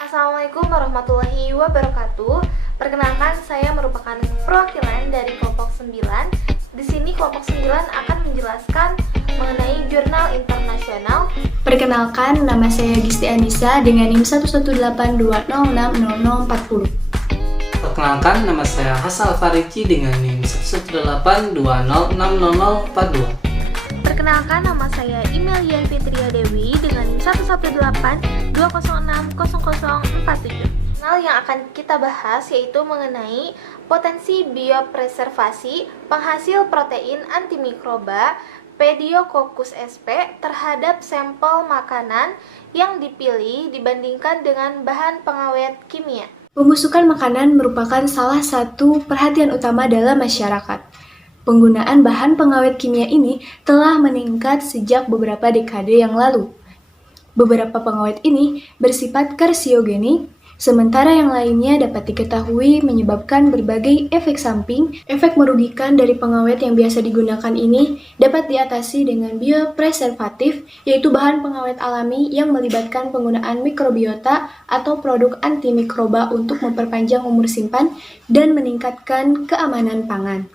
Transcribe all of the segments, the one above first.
Assalamualaikum warahmatullahi wabarakatuh. Perkenalkan, saya merupakan perwakilan dari kelompok 9. Di sini kelompok 9 akan menjelaskan mengenai jurnal internasional. Perkenalkan, nama saya Gisti Anissa dengan NIM 11820606040. Perkenalkan, nama saya Hasan Alfariji dengan NIM 11820606042. Perkenalkan, nama saya Imelian Fitria Dewi dengan NIM 11820600047. Jurnal yang akan kita bahas yaitu mengenai potensi biopreservasi penghasil protein antimikroba Pediococcus sp terhadap sampel makanan yang dipilih dibandingkan dengan bahan pengawet kimia. Pembusukan makanan merupakan salah satu perhatian utama dalam masyarakat. Penggunaan bahan pengawet kimia ini telah meningkat sejak beberapa dekade yang lalu. Beberapa pengawet ini bersifat karsiogenik, sementara yang lainnya dapat diketahui menyebabkan berbagai efek samping. Efek merugikan dari pengawet yang biasa digunakan ini dapat diatasi dengan biopreservatif, yaitu bahan pengawet alami yang melibatkan penggunaan mikrobiota atau produk antimikroba untuk memperpanjang umur simpan dan meningkatkan keamanan pangan.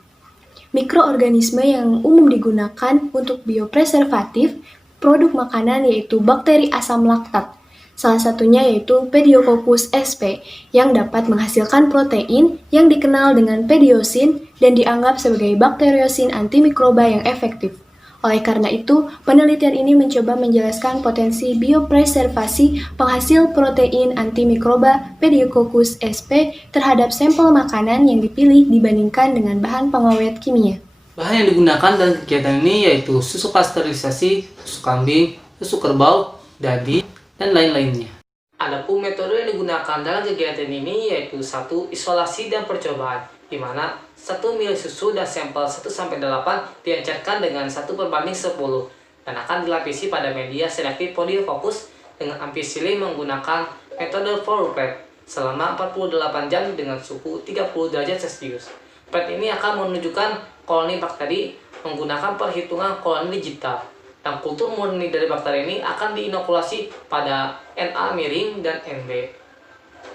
Mikroorganisme yang umum digunakan untuk biopreservatif produk makanan yaitu bakteri asam laktat. Salah satunya yaitu Pediococcus sp yang dapat menghasilkan protein yang dikenal dengan pediosin dan dianggap sebagai bakteriosin antimikroba yang efektif. Oleh karena itu, penelitian ini mencoba menjelaskan potensi biopreservasi penghasil protein antimikroba Pediococcus sp terhadap sampel makanan yang dipilih dibandingkan dengan bahan pengawet kimia. Bahan yang digunakan dalam kegiatan ini yaitu susu pasteurisasi, susu kambing, susu kerbau, dadi, dan lain-lainnya. Adapun metode yang digunakan dalam kegiatan ini yaitu 1. Isolasi dan percobaan, di mana 1 ml susu dan sampel 1-8 diencerkan dengan 1/10 dan akan dilapisi pada media selektif Pediococcus dengan ampicillin menggunakan metode pour prep selama 48 jam dengan suhu 30 derajat Celcius. Prep ini akan menunjukkan koloni bakteri menggunakan perhitungan koloni digital. Dan kultur murni dari bakteri ini akan diinokulasi pada Na miring dan Nb.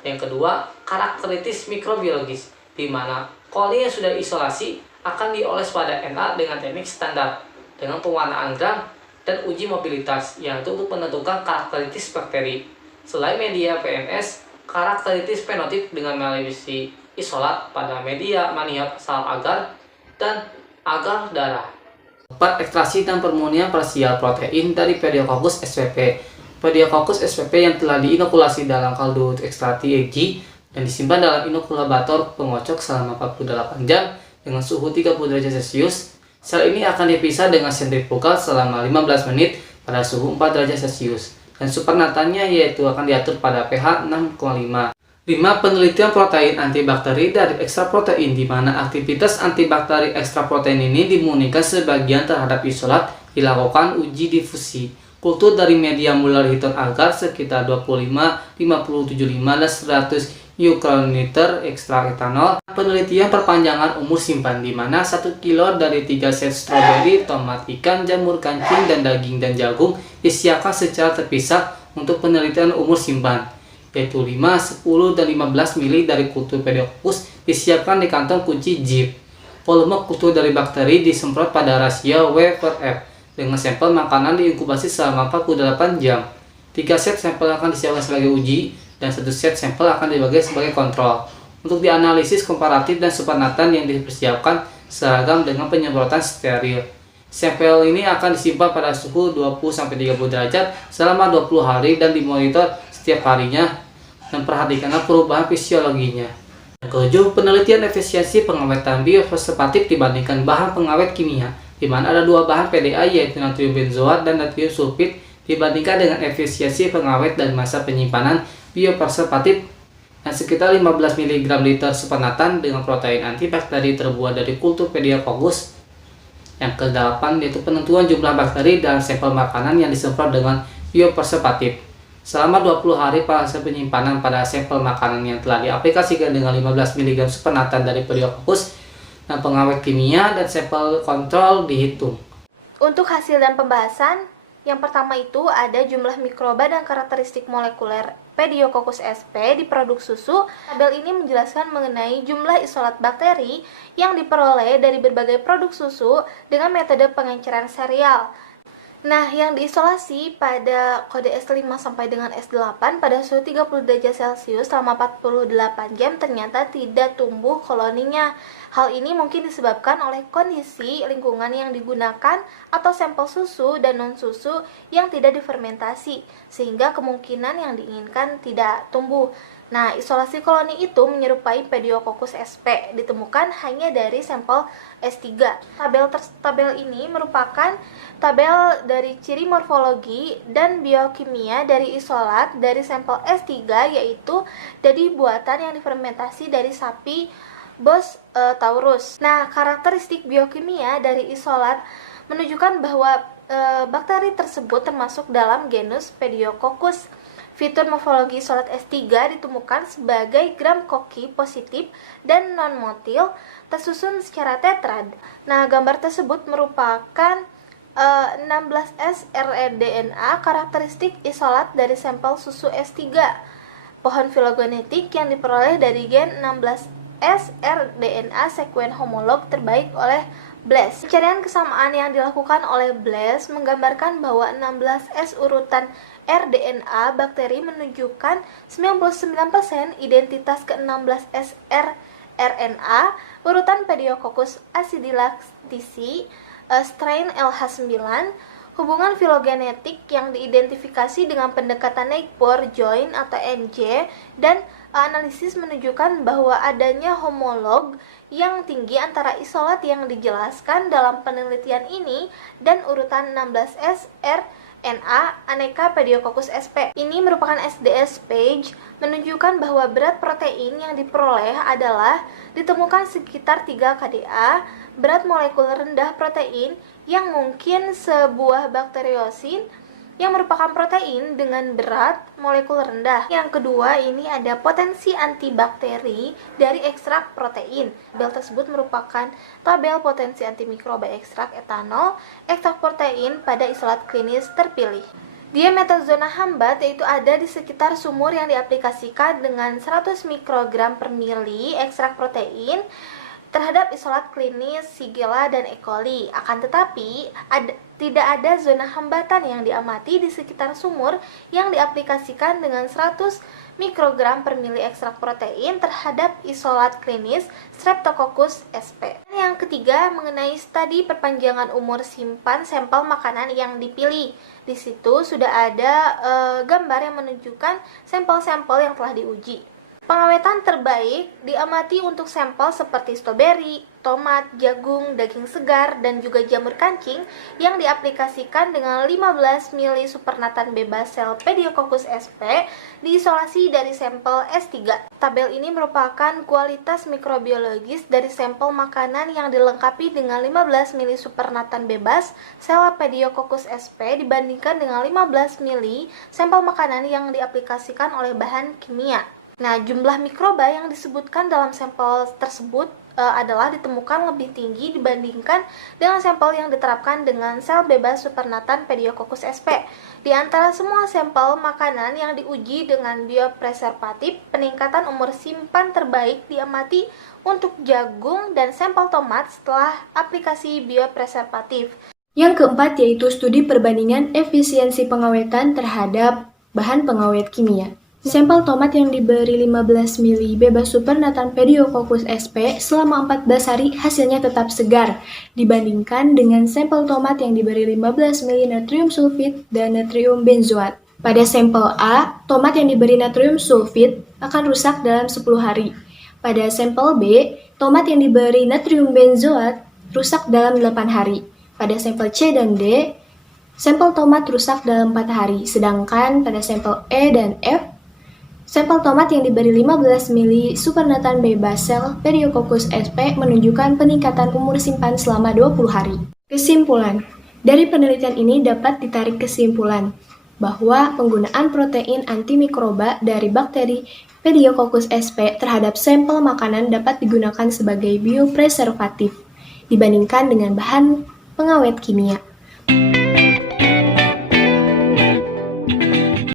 Yang kedua, karakteritis mikrobiologis, di mana koloni yang sudah diisolasi akan dioles pada Na dengan teknik standar, dengan pewarnaan gram dan uji mobilitas, yaitu untuk menentukan karakteritis bakteri. Selain media PMS, karakteritis fenotip dengan melewati isolat pada media maniak asal agar dan agar darah. 4. Ekstraksi dan permurnian parsial protein dari Pediococcus spp. Pediococcus spp yang telah diinokulasi dalam kaldu ekstraksi EG dan disimpan dalam inokulator pengocok selama 48 jam dengan suhu 30 derajat Celcius. Sel ini akan dipisah dengan sentrifugal selama 15 menit pada suhu 4 derajat Celcius. Dan supernatannya yaitu akan diatur pada pH 6,5. 5. Penelitian protein antibakteri dari ekstra protein, di mana aktivitas antibakteri ekstra protein ini dimurnikan sebagian terhadap isolat dilakukan uji difusi. Kultur dari media mular hiton agar sekitar 25, 50, 75, dan 100 ukroliter ekstrak etanol. Penelitian perpanjangan umur simpan, di mana 1 kilo dari 3 set stroberi, tomat, ikan, jamur kancing, dan daging dan jagung disiapkan secara terpisah untuk penelitian umur simpan, yaitu 5, 10, dan 15 mili dari kultur Pediococcus disiapkan di kantong kunci zip. Volume kultur dari bakteri disemprot pada rasio W/F dengan sampel makanan diinkubasi selama 48 jam. 3 set sampel akan disiapkan sebagai uji dan 1 set sampel akan dibagi sebagai kontrol. Untuk dianalisis komparatif dan supernatan yang dipersiapkan seragam dengan penyemprotan steril. Sampel ini akan disimpan pada suhu 20-30 derajat selama 20 hari dan dimonitor setiap harinya, dan perhatikanlah perubahan fisiologinya. Yang ke-7, penelitian efisiensi pengawetan biopreservatif dibandingkan bahan pengawet kimia, di mana ada 2 bahan PDA yaitu natrium benzoat dan natrium sulfit dibandingkan dengan efisiensi pengawet dan masa penyimpanan biopreservatif dan sekitar 15 mg liter supernatan dengan protein antibakteri terbuat dari kultur Pediococcus. Yang ke-8 yaitu penentuan jumlah bakteri dalam sampel makanan yang disemprot dengan biopreservatif. Selama 20 hari proses penyimpanan pada sampel makanan yang telah diaplikasikan dengan 15 mg supernatan dari Pediococcus dan pengawet kimia dan sampel kontrol dihitung. Untuk hasil dan pembahasan, Yang pertama itu ada jumlah mikroba dan karakteristik molekuler Pediococcus sp di produk susu. Tabel ini menjelaskan mengenai jumlah isolat bakteri yang diperoleh dari berbagai produk susu dengan metode pengenceran serial. Nah, yang diisolasi pada kode S5 sampai dengan S8 pada suhu 30 derajat Celcius selama 48 jam ternyata tidak tumbuh koloninya. Hal ini mungkin disebabkan oleh kondisi lingkungan yang digunakan atau sampel susu dan non-susu yang tidak difermentasi, sehingga kemungkinan yang diinginkan tidak tumbuh. Nah, isolasi koloni itu menyerupai Pediococcus sp, ditemukan hanya dari sampel S3. Tabel ini merupakan tabel dari ciri morfologi dan biokimia dari isolat dari sampel S3, yaitu dari buatan yang difermentasi dari sapi Bos Taurus. Nah, karakteristik biokimia dari isolat menunjukkan bahwa bakteri tersebut termasuk dalam genus Pediococcus. Fitur morfologi isolat S3 ditemukan sebagai gram koki positif dan non-motil tersusun secara tetrad. Nah, gambar tersebut merupakan 16S rDNA karakteristik isolat dari sampel susu S3. Pohon filogenetik yang diperoleh dari gen 16S rDNA sekuen homolog terbaik oleh Blaise. Pencarian kesamaan yang dilakukan oleh Blaise menggambarkan bahwa 16S urutan rDNA bakteri menunjukkan 99% identitas ke-16S rRNA urutan Pediococcus acidilactici strain LH9. Hubungan filogenetik yang diidentifikasi dengan pendekatan Napier join atau NJ dan analisis menunjukkan bahwa adanya homolog yang tinggi antara isolat yang dijelaskan dalam penelitian ini dan urutan 16S rNA aneka Pediococcus sp. Ini merupakan SDS page menunjukkan bahwa berat protein yang diperoleh adalah ditemukan sekitar 3 kDa, berat molekul rendah protein yang mungkin sebuah bakteriosin yang merupakan protein dengan berat molekul rendah. Yang kedua, ini ada potensi antibakteri dari ekstrak protein. Tabel tersebut merupakan tabel potensi antimikroba ekstrak etanol, ekstrak protein pada isolat klinis terpilih. Diameter zona hambat yaitu ada di sekitar sumur yang diaplikasikan dengan 100 mikrogram per mili ekstrak protein terhadap isolat klinis Shigella dan E. coli. Akan tetapi, tidak ada zona hambatan yang diamati di sekitar sumur yang diaplikasikan dengan 100 mikrogram per mili ekstrak protein terhadap isolat klinis Streptococcus sp. Yang ketiga, mengenai studi perpanjangan umur simpan sampel makanan yang dipilih. Di situ sudah ada gambar yang menunjukkan sampel-sampel yang telah diuji. Pengawetan terbaik diamati untuk sampel seperti stroberi, tomat, jagung, daging segar, dan juga jamur kancing yang diaplikasikan dengan 15 mili supernatan bebas sel Pediococcus sp diisolasi dari sampel S3. Tabel ini merupakan kualitas mikrobiologis dari sampel makanan yang dilengkapi dengan 15 mili supernatan bebas sel Pediococcus sp dibandingkan dengan 15 mili sampel makanan yang diaplikasikan oleh bahan kimia. Nah, jumlah mikroba yang disebutkan dalam sampel tersebut adalah ditemukan lebih tinggi dibandingkan dengan sampel yang diterapkan dengan sel bebas supernatan Pediococcus sp. Di antara semua sampel makanan yang diuji dengan biopreservatif, peningkatan umur simpan terbaik diamati untuk jagung dan sampel tomat setelah aplikasi biopreservatif. Yang keempat yaitu studi perbandingan efisiensi pengawetan terhadap bahan pengawet kimia. Sampel tomat yang diberi 15 mili bebas supernatan Pediococcus sp selama 14 hari hasilnya tetap segar dibandingkan dengan sampel tomat yang diberi 15 mili natrium sulfit dan natrium benzoat. Pada sampel A, tomat yang diberi natrium sulfit akan rusak dalam 10 hari. Pada sampel B, tomat yang diberi natrium benzoat rusak dalam 8 hari. Pada sampel C dan D, sampel tomat rusak dalam 4 hari. Sedangkan pada sampel E dan F, sampel tomat yang diberi 15 mili supernatan bebas sel Pediococcus sp menunjukkan peningkatan umur simpan selama 20 hari. Kesimpulan, dari penelitian ini dapat ditarik kesimpulan bahwa penggunaan protein antimikroba dari bakteri Pediococcus sp terhadap sampel makanan dapat digunakan sebagai biopreservatif dibandingkan dengan bahan pengawet kimia.